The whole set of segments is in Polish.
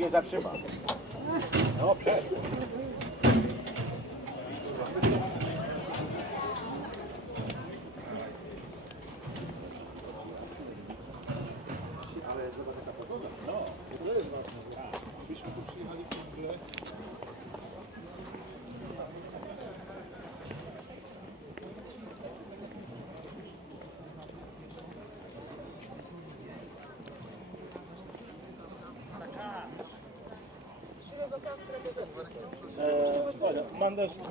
mnie zatrzyma. No, przecież. Byśmy tu przyjechali w ogóle.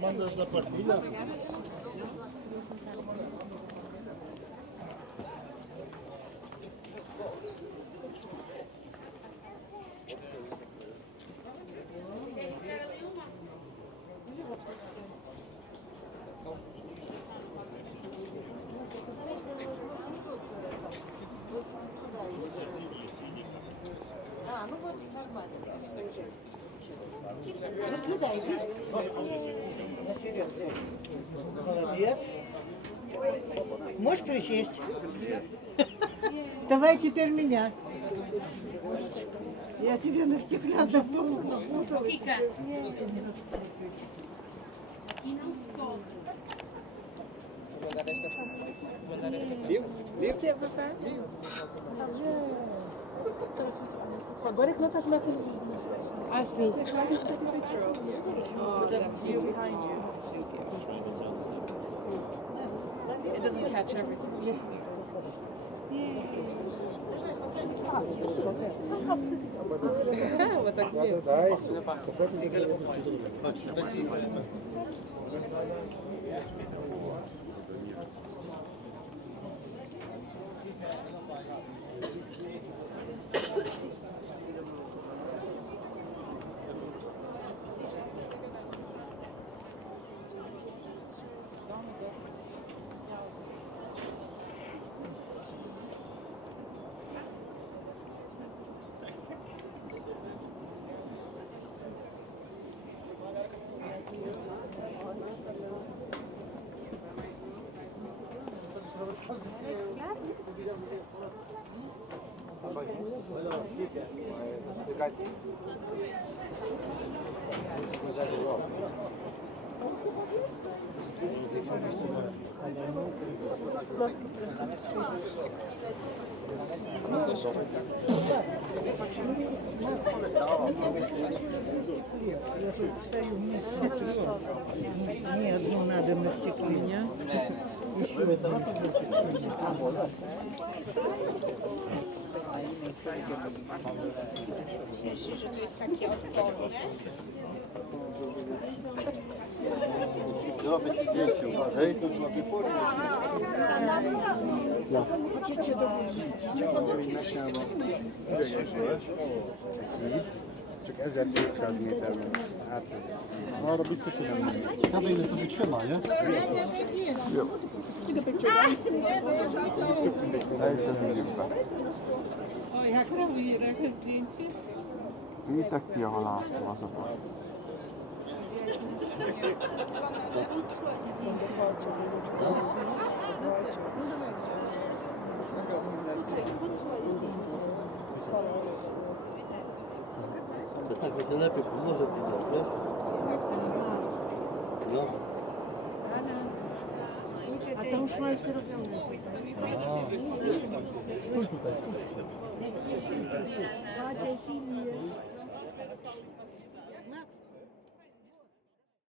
Mandasz za partida? Ну вот нормально. Наблюдай, молодец. Можешь присесть? Давай теперь меня. Я тебе на стеклянном полу напутала. Agora é que não está com aquele vídeo. Ah, sim. Oh, the view behind you. It doesn't catch everything. Вот так нет. Не, одну надо на стекле. Myślisz, że to jest takie odporne? Zrobię ci zdjęcie, uważaj. To złapie formę. Csak 1200 méterben átvezet. Arra biztos, hogy nem megy. Ciekawe, ile to wytrzyma, nie? Jó. O, jak robi takie zdjęcie? I tak piola, zobacz. Tak, to lepiej, może widać, nie? No. A to już ma się robione. Stój tutaj. Macie zimnie.